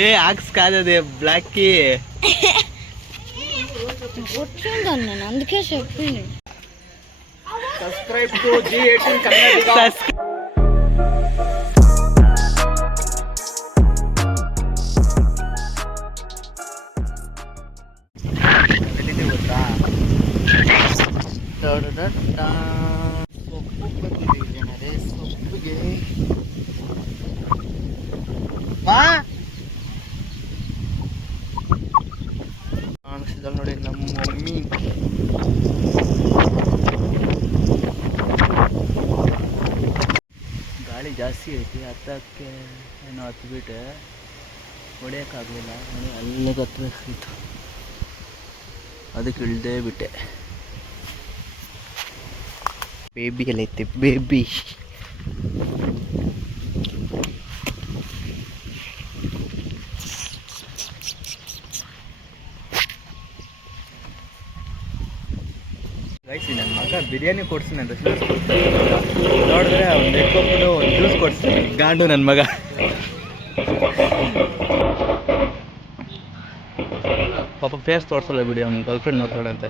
ఏ aux కాదు అది బ్లాక్కి నేను అందుకే చెప్పింది subscribe to G eighteen Kannada da da da da ಮಾ ಕಾಣಿಸಿದ ನೋಡಿ ನಮ್ಮ ಮಮ್ಮಿ. ಗಾಳಿ ಜಾಸ್ತಿ ಐತಿ, ಹತ್ತಕ್ಕೆ ಏನೋ ಹತ್ಬಿಟ್ಟು ಹೊಡೆಯೋಕ್ಕಾಗಲಿಲ್ಲ, ನೋಡಿ ಅಲ್ಲಿಗೆ ಹತ್ಬೇಕಿತ್ತು. ಅದಕ್ಕೆ ಇಳ್ದೇ ಬಿಟ್ಟೆ. ಬೇಬಿ ಎಲ್ಲೈತೆ ಬೇಬಿ ಗೈಸಿ ನನ್ನ ಮಗ ಬಿರಿಯಾನಿ ಕೊಡ್ಸಿನ ಅಂತ ನೋಡಿದ್ರೆ ಅವ್ನು ಎತ್ಕೊಬಿಟ್ಟು ಒಂದು ಜ್ಯೂಸ್ ಕೊಡ್ತೀನಿ ಗಾಂಡು ನನ್ನ ಮಗ. ಪಾಪ ಫೇಸ್ ತೋರಿಸಲ್ಲ ಬಿಡಿ, ಅವ್ನ girlfriend ನೋಡ್ತಾಳಂತೆ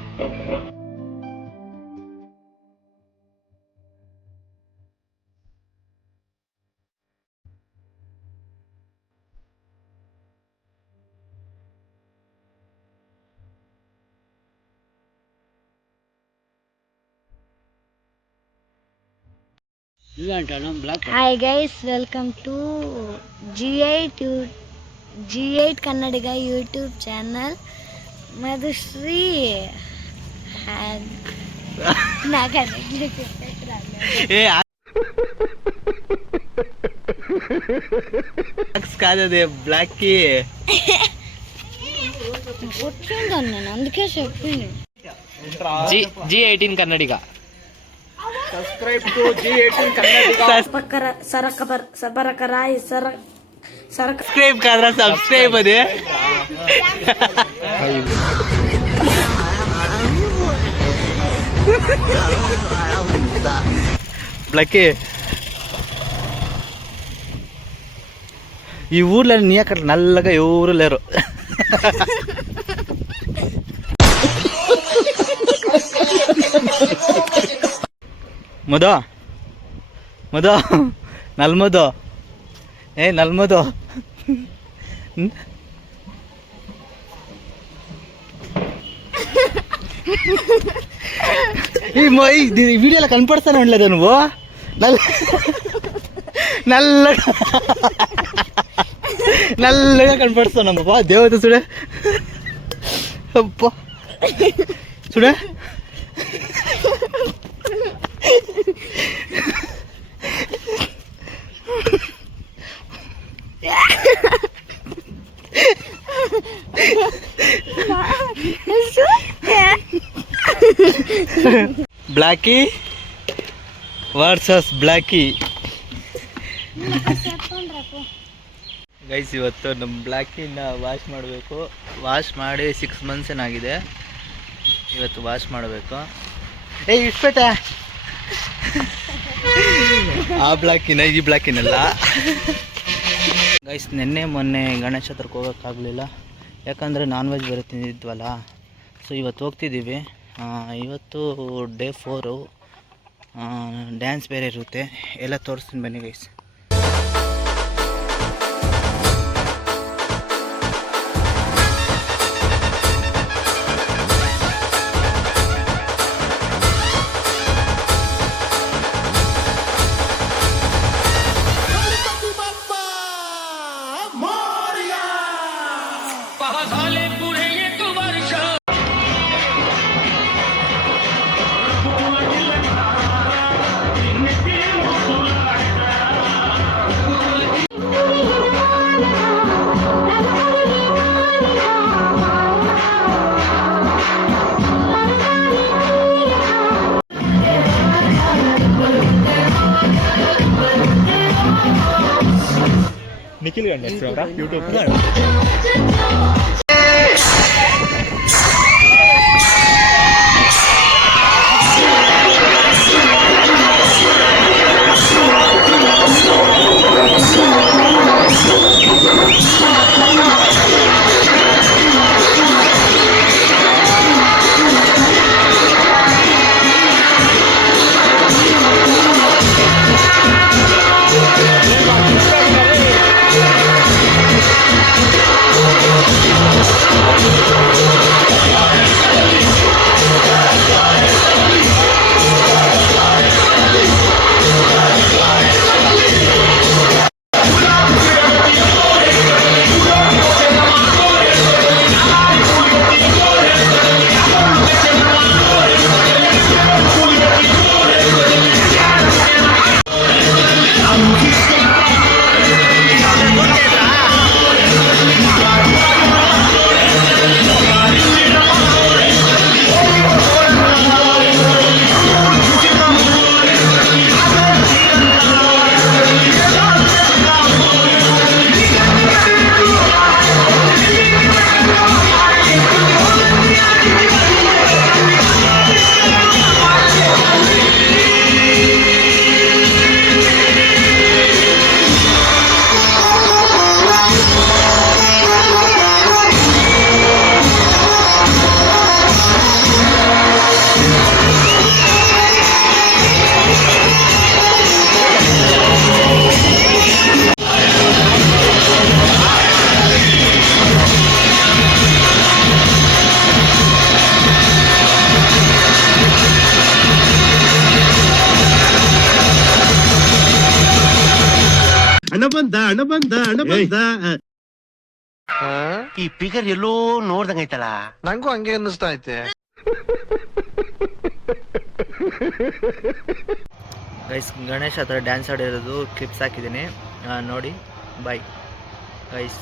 hi guys welcome to G eight G eight Kannadiga YouTube channel Madhushree నాకు కాదు అది బ్లాక్కి అందుకే చెప్పింది G eighteen Kannadiga subscribe to G eighteen పక్కర సరకబర్ సబరకరాయి సర సరక సబ్స్క్రైబ్ కాదురా సబ్స్క్రైబ్ అది. బ్లక్కీ ఈ ఊర్లో నీ అక్కడ నల్లగా ఎవరు లేరు. మధు మధు నల్మధు ఏ నల్మధు ఈ మొ- వీడియోలో కనపడతానే ఉండలేదా నువ్వు? నల్ల నల్ల నల్లగా కనపడుతున్నావు బా దేవత చూడే. అబ్బా. చూడే. ಬ್ಲಾಕಿ ವರ್ಸಸ್ ಬ್ಲ್ಯಾಕಿ ಗೈಸ್ ಇವತ್ತು ನಮ್ಮ ಬ್ಲ್ಯಾಕಿನ ವಾಶ್ ಮಾಡಬೇಕು. ವಾಶ್ ಮಾಡಿ ಸಿಕ್ಸ್ ಮಂತ್ಸ್ ಏನಾಗಿದೆ? ಇವತ್ತು ವಾಶ್ ಮಾಡಬೇಕು. ಏ ಇಷ್ಟ ಆ ಬ್ಲ್ಯಾಕಿನ ಈ ಬ್ಲ್ಯಾಕಿನಲ್ಲ ಗೈಸ್ ನಿನ್ನೆ ಮೊನ್ನೆ ಗಣೇಶ ಹತ್ರಕ್ಕೆ ಹೋಗೋಕ್ಕಾಗಲಿಲ್ಲ. ಯಾಕಂದರೆ ನಾನ್ ವೆಜ್ ಬೇರೆ ತಿಂದಿದ್ವಲ್ಲ ಸೊ ಇವತ್ತು ಹೋಗ್ತಿದ್ದೀವಿ. ಇವತ್ತು ಡೇ ಫೋರು ಡ್ಯಾನ್ಸ್ ಬೇರೆ ಇರುತ್ತೆ. ಎಲ್ಲ ತೋರಿಸ್ತೀನಿ ಬನ್ನಿ ಗೈಸ್ నిఖిల్ గండి యూట్యూబ్ ಹಣ ಬಂದ ಹಣ ಬಂದ ಹಣ ಬಂದ ಈ ಫಿಗರ್ ಎಲ್ಲೋ ನೋಡ್ದಂಗೈತಲ್ಲ ನಂಗೂ ಹಂಗೆ ಅನ್ನಿಸ್ತಾ ಐತೆ. ಗೈಸ್ ಗಣೇಶ್ ಹತ್ರ ಡ್ಯಾನ್ಸ್ ಆಡಿರೋದು ಕ್ಲಿಪ್ಸ್ ಹಾಕಿದ್ದೀನಿ. ನೋಡಿ ಬಾಯ್ ಗೈಸ್